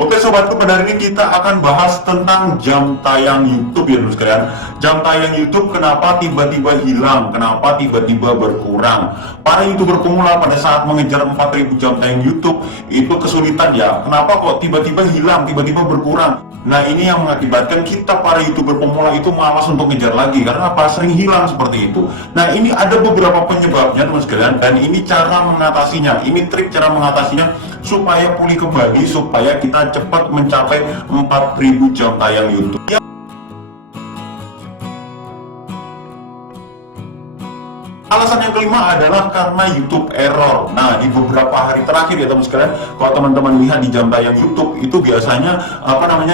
Oke sobatku, pada hari ini kita akan bahas tentang jam tayang YouTube ya teman sekalian. Jam tayang YouTube kenapa tiba-tiba hilang, kenapa tiba-tiba berkurang. Para YouTuber pemula pada saat mengejar 4000 jam tayang YouTube itu kesulitan ya. Kenapa kok tiba-tiba hilang, tiba-tiba berkurang. Nah ini yang mengakibatkan kita para YouTuber pemula itu malas untuk ngejar lagi. Karena apa? Sering hilang seperti itu. Nah ini ada beberapa penyebabnya teman sekalian, dan ini cara mengatasinya. Ini trik cara mengatasinya supaya pulih kembali, supaya kita cepat mencapai 4000 jam tayang YouTube. Alasan yang kelima adalah karena YouTube error. Nah, di beberapa hari terakhir ya teman sekalian, kalau teman-teman lihat di jam tayang YouTube itu biasanya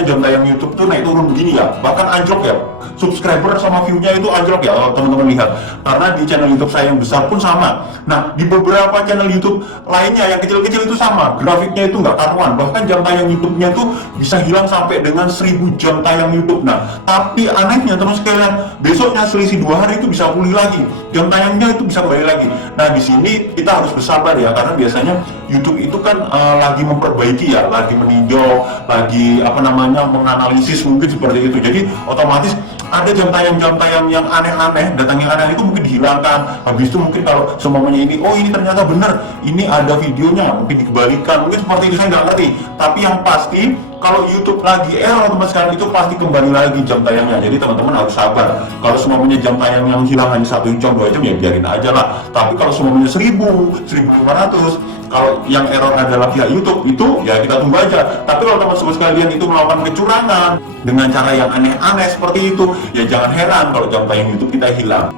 jam tayang YouTube itu naik turun begini ya, bahkan anjlok ya. Subscriber sama view-nya itu anjlok ya kalau teman-teman lihat. Karena di channel YouTube saya yang besar pun sama. Nah, di beberapa channel YouTube lainnya yang kecil-kecil itu sama, grafiknya itu nggak karuan. Bahkan jam tayang YouTube-nya tuh bisa hilang sampai dengan 1000 jam tayang YouTube. Nah, tapi anehnya teman sekalian, besoknya selisih 2 hari itu bisa pulih lagi. Jam tayangnya itu bisa kembali lagi. Nah di sini kita harus bersabar ya, karena biasanya YouTube itu kan lagi memperbaiki ya, lagi meninjau, lagi menganalisis mungkin seperti itu. Jadi otomatis ada jam tayang yang aneh-aneh, datang yang aneh itu mungkin dihilangkan. Habis itu mungkin kalau semuanya ini, oh ini ternyata benar, ini ada videonya, mungkin dikembalikan, mungkin seperti itu, saya nggak ngerti. Tapi yang pasti kalau YouTube lagi error teman sekalian, itu pasti kembali lagi jam tayangnya. Jadi teman-teman harus sabar. Kalau semuanya jam tayang yang hilang hanya 1 jam 2 jam ya biarin aja lah. Tapi kalau semuanya 1000, 1500, kalau yang error adalah pihak YouTube itu ya kita tunggu aja. Tapi kalau teman-teman sekalian itu melakukan kecurangan dengan cara yang aneh-aneh seperti itu, ya jangan heran kalau jam tayang YouTube kita hilang.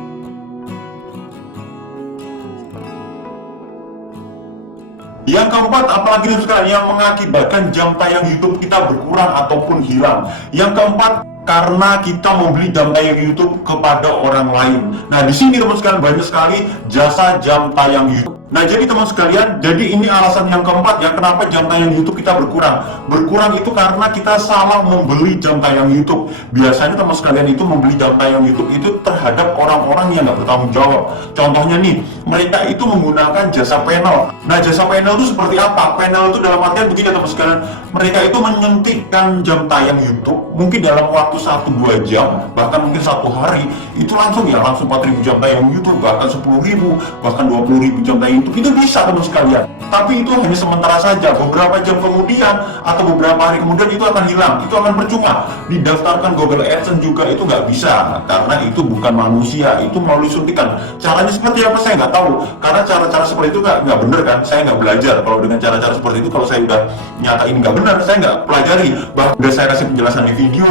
Yang keempat, apalagi sekarang yang mengakibatkan jam tayang YouTube kita berkurang ataupun hilang. Yang keempat, karena kita membeli jam tayang YouTube kepada orang lain. Nah, di sini teman sekalian banyak sekali jasa jam tayang YouTube. Nah, jadi teman sekalian, jadi ini alasan yang keempat ya kenapa jam tayang YouTube kita berkurang. Berkurang itu karena kita salah membeli jam tayang YouTube. Biasanya teman sekalian itu membeli jam tayang YouTube itu terhadap orang-orang yang nggak bertanggung jawab. Contohnya nih, mereka itu menggunakan jasa panel. Nah, jasa panel itu seperti apa? Panel itu dalam artian begini teman sekalian, mereka itu menyuntikkan jam tayang YouTube mungkin dalam waktu 1-2 jam, bahkan mungkin 1 hari, itu langsung 4000 jam tayang YouTube, bahkan 10.000, bahkan 20.000 jam tayang YouTube, itu bisa teman sekalian. Tapi itu hanya sementara saja, beberapa jam kemudian atau beberapa hari kemudian itu akan hilang, itu akan percuma. Didaftarkan Google AdSense juga itu nggak bisa, karena itu bukan manusia, itu melalui suntikan. Caranya seperti apa saya nggak tahu, karena cara-cara seperti itu nggak bener kan, saya nggak belajar. Kalau dengan cara-cara seperti itu, kalau saya udah nyatain nggak benar, saya nggak pelajari. Bahkan udah saya kasih penjelasan di video,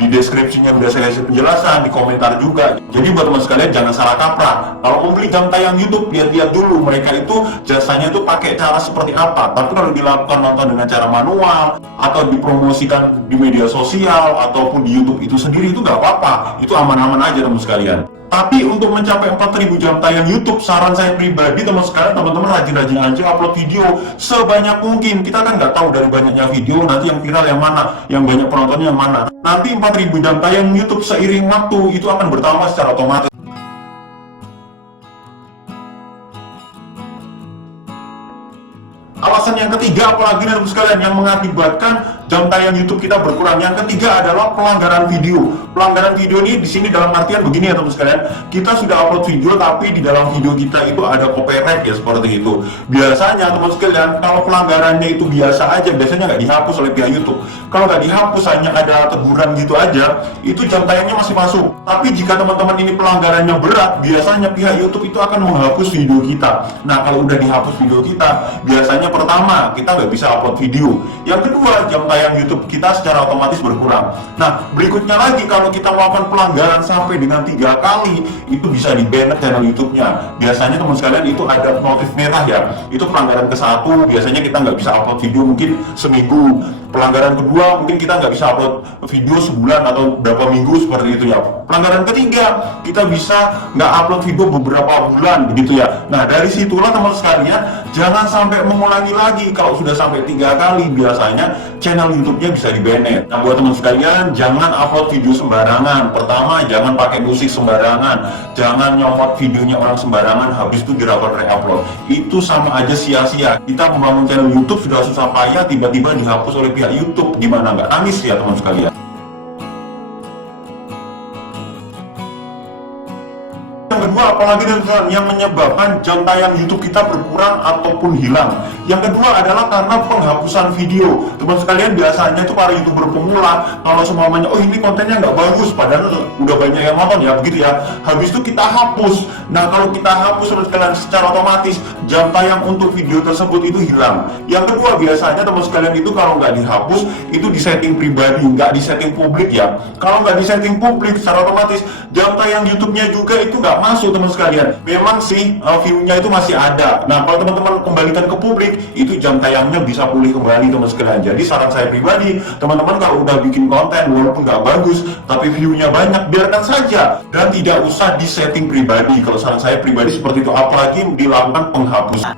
di deskripsinya udah saya kasih penjelasan, di komentar juga. Jadi buat teman sekalian jangan salah kaprah. Kalau membeli jam tayang YouTube, lihat-lihat dulu mereka itu jasanya itu pakai cara seperti apa. Tapi kalau dilakukan nonton dengan cara manual atau dipromosikan di media sosial ataupun di YouTube itu sendiri, itu nggak apa-apa, itu aman-aman aja teman sekalian. Tapi untuk mencapai 4000 jam tayang YouTube, saran saya pribadi teman sekalian, teman-teman rajin-rajin aja upload video sebanyak mungkin. Kita kan nggak tahu dari banyaknya video nanti yang viral yang mana, yang banyak penontonnya yang mana. Nanti 4000 jam tayang YouTube seiring waktu itu akan bertambah secara otomatis. Alasan yang ketiga, apalagi teman sekalian, yang mengakibatkan jam tayang YouTube kita berkurang. Yang ketiga adalah pelanggaran video. Pelanggaran video ini di sini dalam artian begini ya teman sekalian. Kita sudah upload video tapi di dalam video kita itu ada copyright ya, seperti itu. Biasanya teman sekalian kalau pelanggarannya itu biasa aja, biasanya nggak dihapus oleh pihak YouTube. Kalau nggak dihapus, hanya ada teguran gitu aja, itu jam tayangnya masih masuk. Tapi jika teman-teman ini pelanggarannya berat, biasanya pihak YouTube itu akan menghapus video kita. Nah, kalau udah dihapus video kita, biasanya pertama, kita nggak bisa upload video. Yang kedua, jam tayang YouTube kita secara otomatis berkurang. Nah, berikutnya lagi, kalau kita melakukan pelanggaran sampai dengan 3 kali, itu bisa di-ban channel YouTube-nya. Biasanya teman sekalian itu ada notif merah ya. Itu pelanggaran ke-1, biasanya kita nggak bisa upload video mungkin seminggu. Pelanggaran kedua, mungkin kita nggak bisa upload video sebulan atau berapa minggu, seperti itu ya. Pelanggaran ketiga, kita bisa nggak upload video beberapa bulan, begitu ya. Nah, dari situlah teman sekalian, jangan sampai mengulangi lagi. Kalau sudah sampai 3 kali, biasanya channel YouTube-nya bisa di-banned. Nah, buat teman sekalian, jangan upload video sembarangan. Pertama, jangan pakai musik sembarangan, jangan nyomot videonya orang sembarangan, habis itu di-upload. Itu sama aja sia-sia. Kita membangun channel YouTube sudah susah payah, tiba-tiba dihapus oleh pihak YouTube. Gimana, nggak nangis ya teman sekalian? Yang kedua, apalagi yang menyebabkan jam tayang YouTube kita berkurang ataupun hilang. Yang kedua adalah karena penghapusan video. Teman sekalian, biasanya itu para YouTuber pemula, kalau semuanya, oh ini kontennya nggak bagus, padahal udah banyak yang nonton ya, begitu ya. Habis itu kita hapus. Nah, kalau kita hapus teman sekalian, secara otomatis jam tayang untuk video tersebut itu hilang. Yang kedua, biasanya teman sekalian itu kalau nggak dihapus, itu di setting pribadi, nggak di setting publik ya. Kalau nggak di setting publik, secara otomatis jam tayang YouTube-nya juga itu nggak masuk teman sekalian. Memang sih view-nya itu masih ada. Nah, kalau teman-teman kembalikan ke publik, itu jam tayangnya bisa pulih kembali teman sekalian. Jadi saran saya pribadi, teman-teman kalau udah bikin konten walaupun nggak bagus tapi view-nya banyak, biarkan saja dan tidak usah di setting pribadi. Kalau saran saya pribadi seperti itu, apalagi dilakukan penghapusan.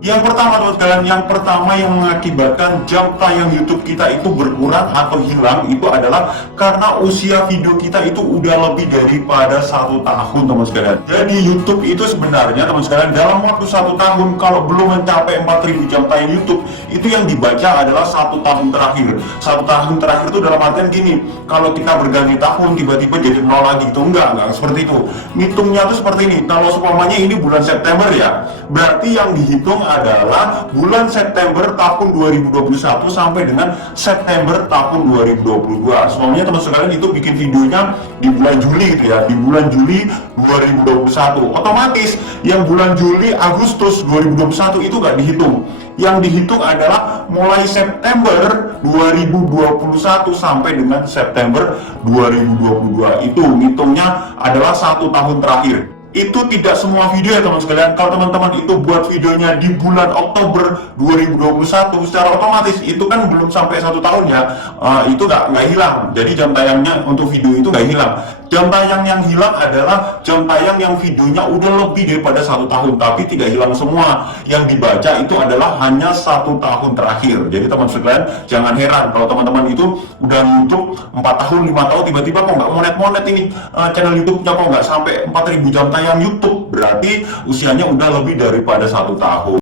Yang pertama teman sekalian, yang mengakibatkan jam tayang YouTube kita itu berkurang atau hilang itu adalah karena usia video kita itu udah lebih daripada 1 tahun teman sekalian. Jadi YouTube itu sebenarnya teman sekalian dalam waktu 1 tahun kalau belum mencapai 4000 jam tayang YouTube, itu yang dibaca adalah 1 tahun terakhir. 1 tahun terakhir itu dalam artian gini, kalau kita berganti tahun tiba-tiba jadi 0 lagi, itu enggak seperti itu. Ngitungnya tuh seperti ini. Kalau seumpamanya ini bulan September ya, berarti yang dihitung adalah bulan September tahun 2021 sampai dengan September tahun 2022. Semuanya teman sekalian itu bikin videonya di bulan Juli gitu ya, di bulan Juli 2021. Otomatis yang bulan Juli, Agustus 2021 itu nggak dihitung. Yang dihitung adalah mulai September 2021 sampai dengan September 2022. Itu ngitungnya adalah 1 tahun terakhir. Itu tidak semua video ya teman sekalian. Kalau teman-teman itu buat videonya di bulan Oktober 2021, secara otomatis itu kan belum sampai 1 tahun ya, itu nggak hilang. Jadi jam tayangnya untuk video itu nggak hilang. Jam tayang yang hilang adalah jam tayang yang videonya udah lebih daripada 1 tahun, tapi tidak hilang semua. Yang dibaca itu adalah hanya 1 tahun terakhir. Jadi teman sekalian, jangan heran kalau teman-teman itu udah YouTube 4 tahun, 5 tahun, tiba-tiba kok nggak monet-monet ini channel YouTube-nya, kok nggak sampai 4000 jam tayang YouTube, berarti usianya udah lebih daripada 1 tahun.